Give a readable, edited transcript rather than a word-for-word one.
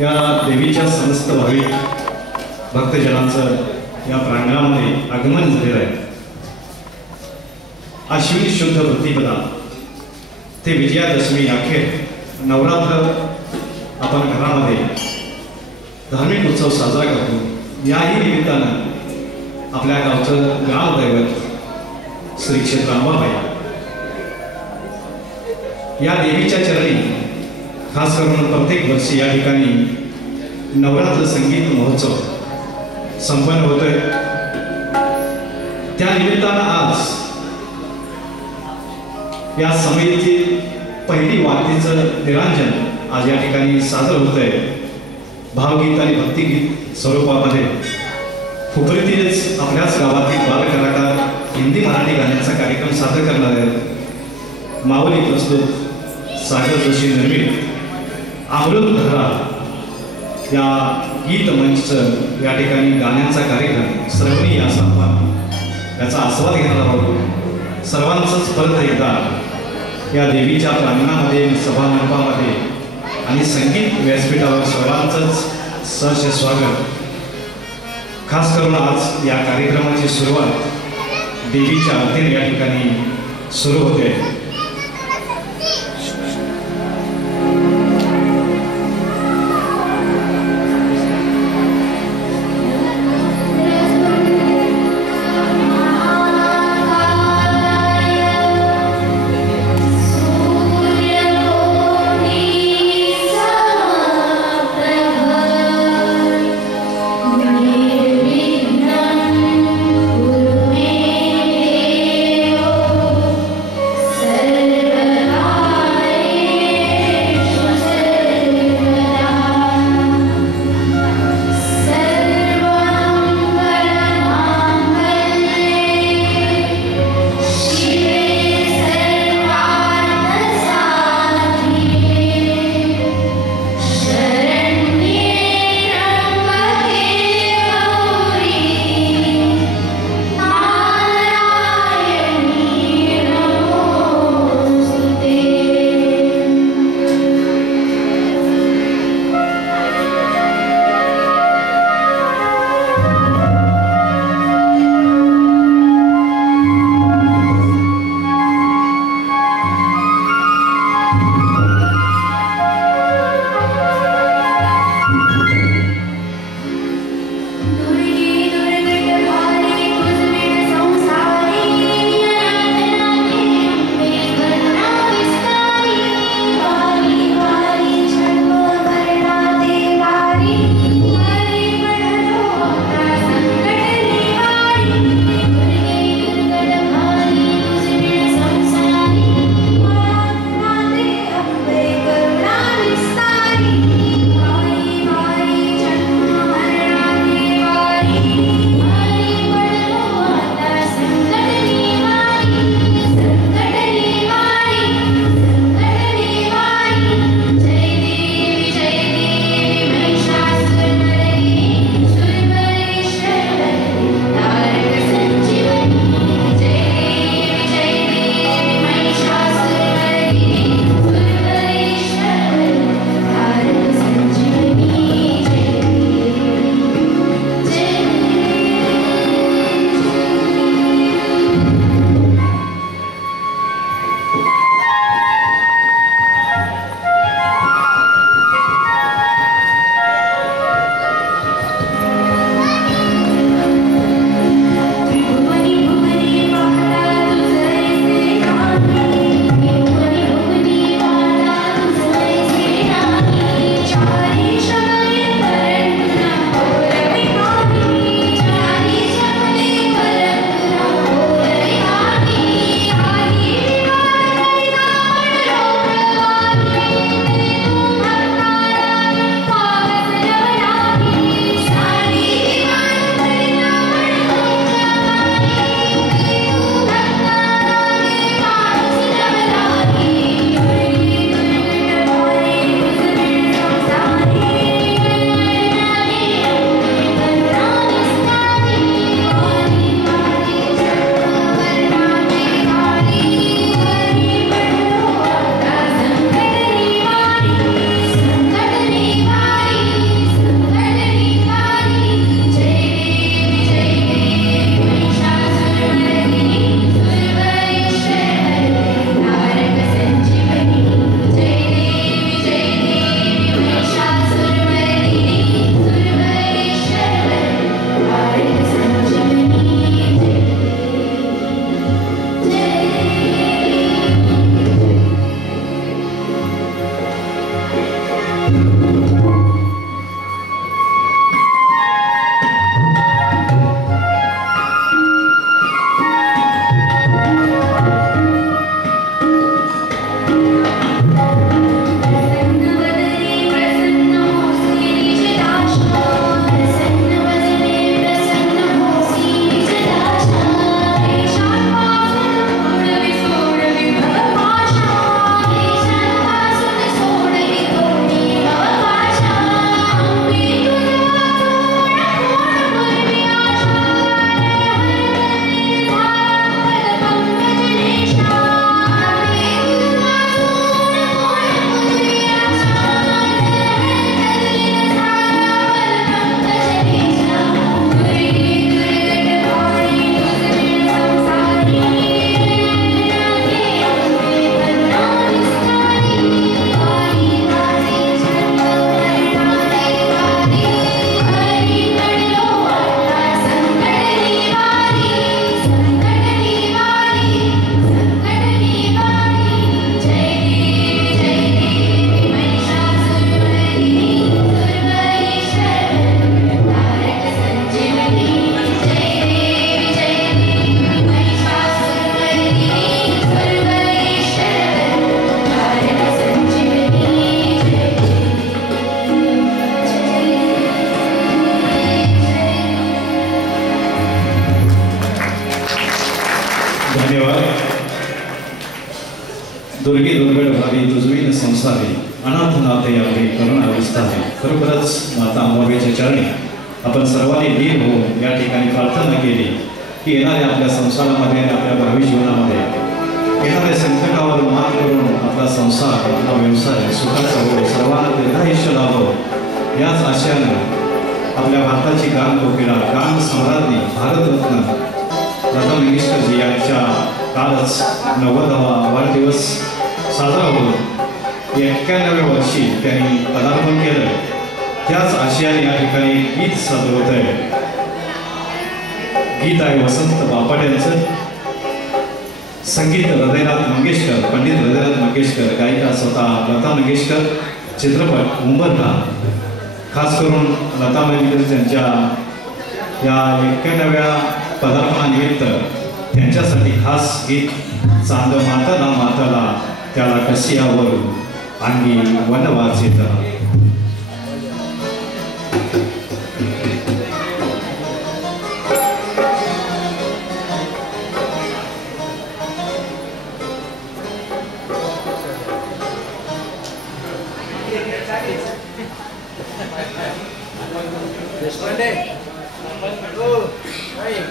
या देवीच्या समस्त भाविक भक्तजनांचं या प्रांगणामध्ये आगमन झालेलं आहे। आश्विन शुद्ध प्रतिपदा ते विजयादशमी अखेर नवरात्र आपण घरामध्ये धार्मिक उत्सव साजरा करतो। याही निमित्तानं आपल्या गावचं ग्रामदैवत श्री क्षेत्र अंबाबाई या देवीच्या चरणी खास करून प्रत्येक वर्षी या ठिकाणी नवरात्र संगीत महोत्सव संपन्न होतोय। त्या निमित्तानं आज या समितीची पहिली वाद्याचं निरांजन आज या ठिकाणी सादर होतंय। भावगीत आणि भक्तिगीत स्वरूपामध्ये फुकरीतीनेच आपल्याच गावातील बालकलाकार हिंदी मराठी गाण्यांचा कार्यक्रम सादर करणार आहेत। माऊली प्रस्तुत सागर जोशी निर्मित अमृतधारा या गीत मंचचं या ठिकाणी गाण्यांचा कार्यक्रम श्रवणी या संपात याचा आस्वाद घेणार आहोत। सर्वांचंच परत एकदा या देवीच्या प्रांगणामध्ये सभामंडपामध्ये आणि संगीत व्यासपीठावर सर्वांचंच सहर्ष स्वागत। खास करून आज या कार्यक्रमाची सुरुवात देवीच्या आरतीने या ठिकाणी सुरू होते। Say संसारी अनाथ नाथे आपली करुणा विस्तारे. खरोखरच माता अंबाबाईच्या चरणी आपण सर्वांनी लीन होऊन या ठिकाणी प्रार्थना केली की येणाऱ्या आपल्या संसारामध्ये आणि आपल्या भावी जीवनामध्ये येणाऱ्या संकटावर मात करून आपला संसार आपला व्यवसाय सुखाचा हो, सर्वांना दीर्घायुष्य लाभो याच आशयानं आपल्या भारताची गान कोकिळा गान सम्राज्ञी भारतरत्न लता मंगेशकरजी यांच्या कालच 90वा वाढदिवस साजरा होऊन 91व्या वर्षी त्यांनी पदार्पण केलं. त्याच आशयाने या ठिकाणी गीत सादर होत आहे. गीत आहे वसंत बापट यांचं, संगीत हृदयनाथ मंगेशकर, पंडित हृदयनाथ मंगेशकर, गायिका स्वतः लता मंगेशकर, चित्रपट उंबरठा. खास करून लता मंगेशकर यांच्या या 91व्या पदार्पणानिमित्त त्यांच्यासाठी खास गीत चांद माताला माताला त्याला कशी आवरू अंगी वनवाचिता. This Monday. Oh, hey.